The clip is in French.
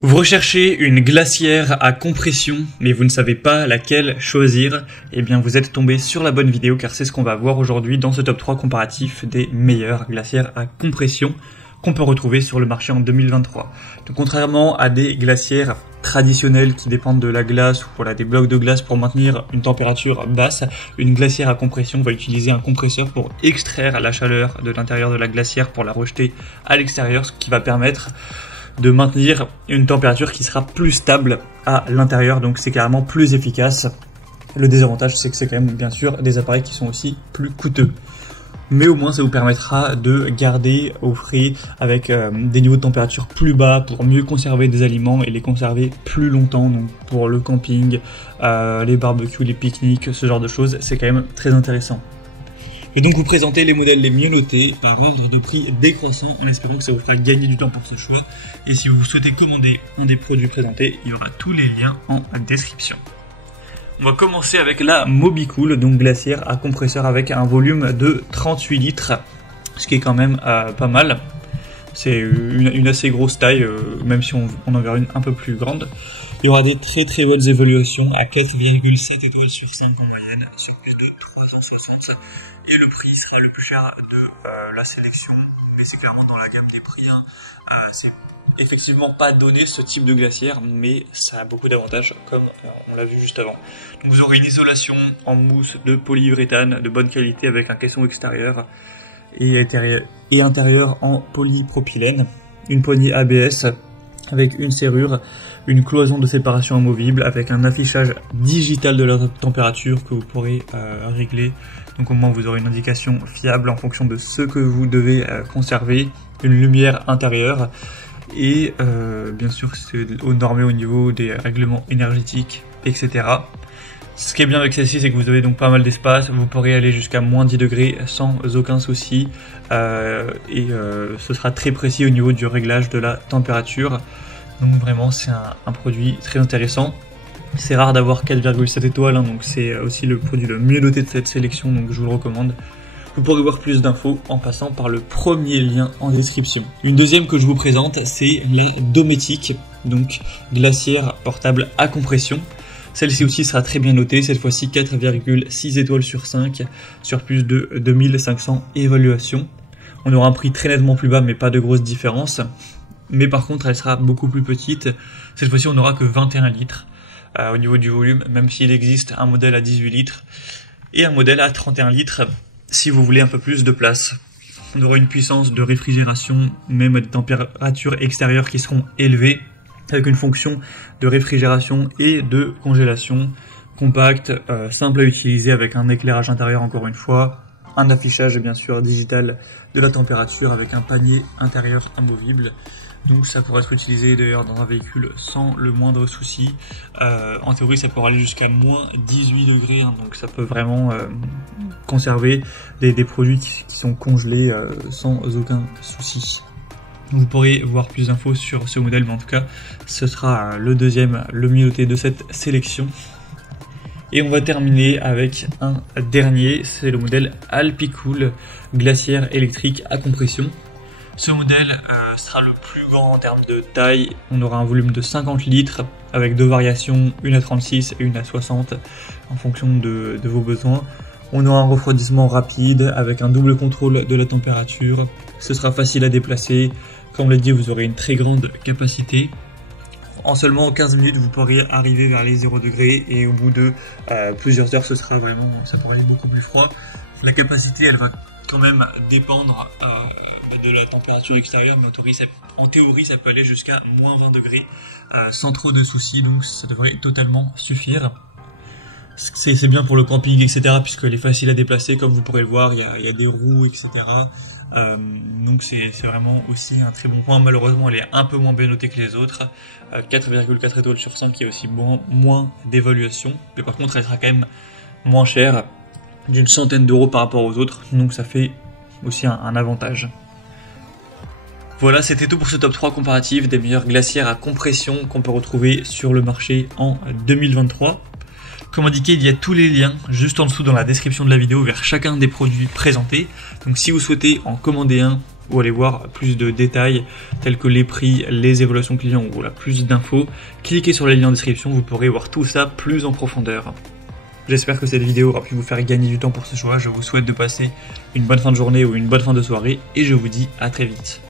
Vous recherchez une glacière à compression, mais vous ne savez pas laquelle choisir, eh bien vous êtes tombé sur la bonne vidéo car c'est ce qu'on va voir aujourd'hui dans ce top 3 comparatif des meilleures glacières à compression qu'on peut retrouver sur le marché en 2023. Donc contrairement à des glacières traditionnelles qui dépendent de la glace ou voilà, des blocs de glace pour maintenir une température basse, une glacière à compression va utiliser un compresseur pour extraire la chaleur de l'intérieur de la glacière pour la rejeter à l'extérieur, ce qui va permettre de maintenir une température qui sera plus stable à l'intérieur, donc c'est carrément plus efficace. Le désavantage, c'est que c'est quand même bien sûr des appareils qui sont aussi plus coûteux. Mais au moins ça vous permettra de garder au frais avec des niveaux de température plus bas pour mieux conserver des aliments et les conserver plus longtemps. Donc pour le camping, les barbecues, les pique-niques, ce genre de choses, c'est quand même très intéressant. Et donc vous présenter les modèles les mieux notés par ordre de prix décroissant en espérant que ça vous fera gagner du temps pour ce choix. Et si vous souhaitez commander un des produits présentés, il y aura tous les liens en description. On va commencer avec la Mobicool, donc glacière à compresseur avec un volume de 38 litres, ce qui est quand même pas mal. C'est une assez grosse taille, même si on en verra une un peu plus grande. Il y aura des très bonnes évaluations à 4,7 étoiles sur 5 en moyenne, sur plus de 360. Et le prix sera le plus cher de la sélection, mais c'est clairement dans la gamme des prix. C'est effectivement pas donné ce type de glacière, mais ça a beaucoup d'avantages comme on l'a vu juste avant. Donc vous aurez une isolation en mousse de polyuréthane de bonne qualité avec un caisson extérieur et intérieur en polypropylène, une poignée ABS avec une serrure, une cloison de séparation amovible avec un affichage digital de la température que vous pourrez régler. Donc au moins vous aurez une indication fiable en fonction de ce que vous devez conserver, une lumière intérieure et bien sûr c'est normé au niveau des règlements énergétiques, etc. Ce qui est bien avec celle-ci, c'est que vous avez donc pas mal d'espace, vous pourrez aller jusqu'à moins 10 degrés sans aucun souci et ce sera très précis au niveau du réglage de la température. Donc vraiment c'est un produit très intéressant. C'est rare d'avoir 4,7 étoiles, donc c'est aussi le produit le mieux noté de cette sélection, donc je vous le recommande. Vous pourrez voir plus d'infos en passant par le premier lien en description. Une deuxième que je vous présente, c'est la Dometic, donc glacière portable à compression. Celle-ci aussi sera très bien notée, cette fois-ci 4,6 étoiles sur 5, sur plus de 2500 évaluations. On aura un prix très nettement plus bas, mais pas de grosse différence. Mais par contre, elle sera beaucoup plus petite. Cette fois-ci, on n'aura que 21 litres. Au niveau du volume, même s'il existe un modèle à 18 litres et un modèle à 31 litres si vous voulez un peu plus de place. On aura une puissance de réfrigération, même à des températures extérieures qui seront élevées, avec une fonction de réfrigération et de congélation compacte, simple à utiliser avec un éclairage intérieur encore une fois, un affichage bien sûr digital de la température avec un panier intérieur amovible. Donc ça pourrait être utilisé d'ailleurs dans un véhicule sans le moindre souci. En théorie ça pourrait aller jusqu'à moins 18 degrés, donc ça peut vraiment conserver des produits qui sont congelés sans aucun souci. Vous pourrez voir plus d'infos sur ce modèle, mais en tout cas ce sera le deuxième, le mieux noté de cette sélection. Et on va terminer avec un dernier, c'est le modèle Alpicool, glacière électrique à compression. Ce modèle sera le plus grand en termes de taille. On aura un volume de 50 litres avec deux variations, une à 36 et une à 60 en fonction de vos besoins. On aura un refroidissement rapide avec un double contrôle de la température. Ce sera facile à déplacer. Comme on l'a dit, vous aurez une très grande capacité. En seulement 15 minutes, vous pourrez arriver vers les 0 degrés et au bout de plusieurs heures, ça pourra aller beaucoup plus froid. La capacité, elle va quand même dépendre de la température extérieure, mais en théorie ça peut aller jusqu'à moins 20 degrés sans trop de soucis, donc ça devrait totalement suffire. C'est bien pour le camping, etc., puisqu'elle est facile à déplacer, comme vous pourrez le voir, il y a des roues, etc. Donc c'est vraiment aussi un très bon point. Malheureusement elle est un peu moins bien notée que les autres, 4,4 étoiles sur 5, il y a aussi moins d'évaluation, mais par contre elle sera quand même moins chère, d'une centaine d'euros par rapport aux autres, donc ça fait aussi un avantage. Voilà, c'était tout pour ce top 3 comparatif des meilleures glacières à compression qu'on peut retrouver sur le marché en 2023. Comme indiqué, il y a tous les liens juste en dessous dans la description de la vidéo vers chacun des produits présentés. Donc si vous souhaitez en commander un, ou aller voir plus de détails tels que les prix, les évaluations clients ou voilà, plus d'infos, cliquez sur les liens en description, vous pourrez voir tout ça plus en profondeur. J'espère que cette vidéo aura pu vous faire gagner du temps pour ce choix, je vous souhaite de passer une bonne fin de journée ou une bonne fin de soirée et je vous dis à très vite.